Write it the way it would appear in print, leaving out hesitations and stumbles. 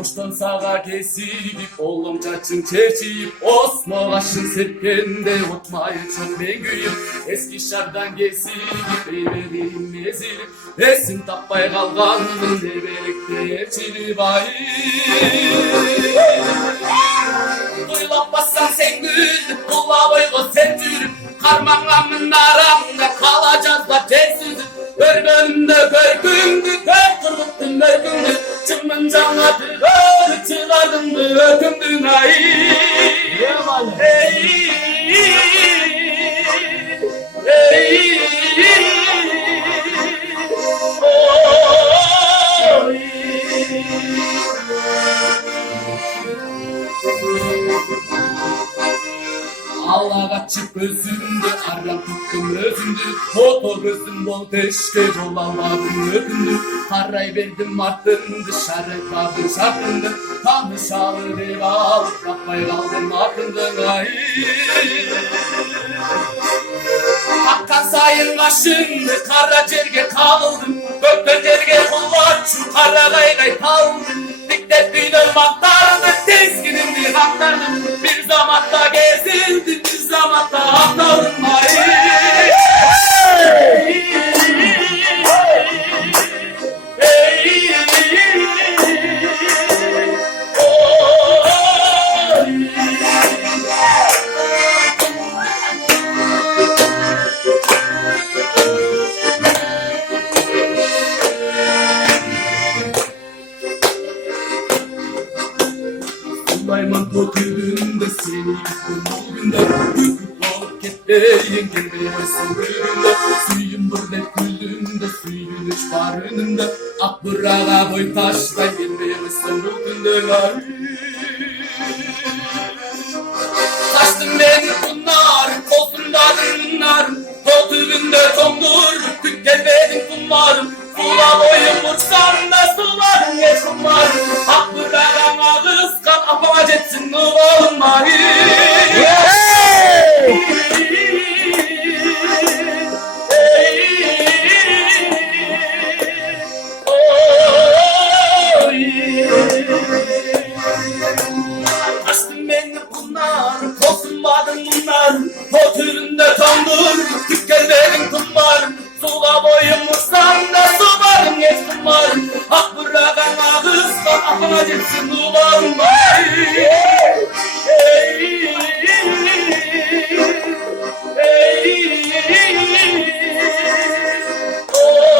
Oştan sağa kesilip oğlum çaçın çerçiyip Osmoğaşın serpende otmayı çok mengüyüm Eski şardan kesilip eylerim ezilip Esin tapmay kalgandım deberekte erçili bayım Duylap bassan sen gül, kulla boygu sen türüp Karmanlamın aramda kalacağız da tersizim Görgünümde görgümdü, gör kırgıttım görgümdü Çımın canadı öyle çıkardım mı ökümdün ay Hey Hey Allah kaçıp özümdü, aram tuttum özümdü Motor gözüm bol teşke olamadım ökündü Harray verdim arttındı, şarret vardım şartındı Tanışalı dev alıp yapmay kaldım ardından ay Hakka sayın kaşındı, kara cerge kaldım Gökten cerge kullar, şu kara gaygay kaldım Diktet bin ırmaklardı, tezginimdi haklardım Bir zamanda gezildim, bir zamanda haklardım ay Sulayman totüründe seni yıktım o günde Büküp alıp gitmeyin gelmeyesin günde Suyun bırlet gülünde suyun üç var önünde Ak bırağa boy taşta gelmeyesin bu günde ay Taştım beni bunlarım kolsundadır bunlarım Totüründe tomdur tük gelmedin bunlarım Sula boyun vursan da sularım geç bunlarım Ak bırağına kıskan apama jetsin oğlum mahi Açtım beni bunlarım kosunmadın bunlarım Totüründe tomdur tük gelmedin bunlarım Sula boyun vursan da sularım geç bunlarım Ak bırağına kıskan apama jetsin oğlum mahi Oh,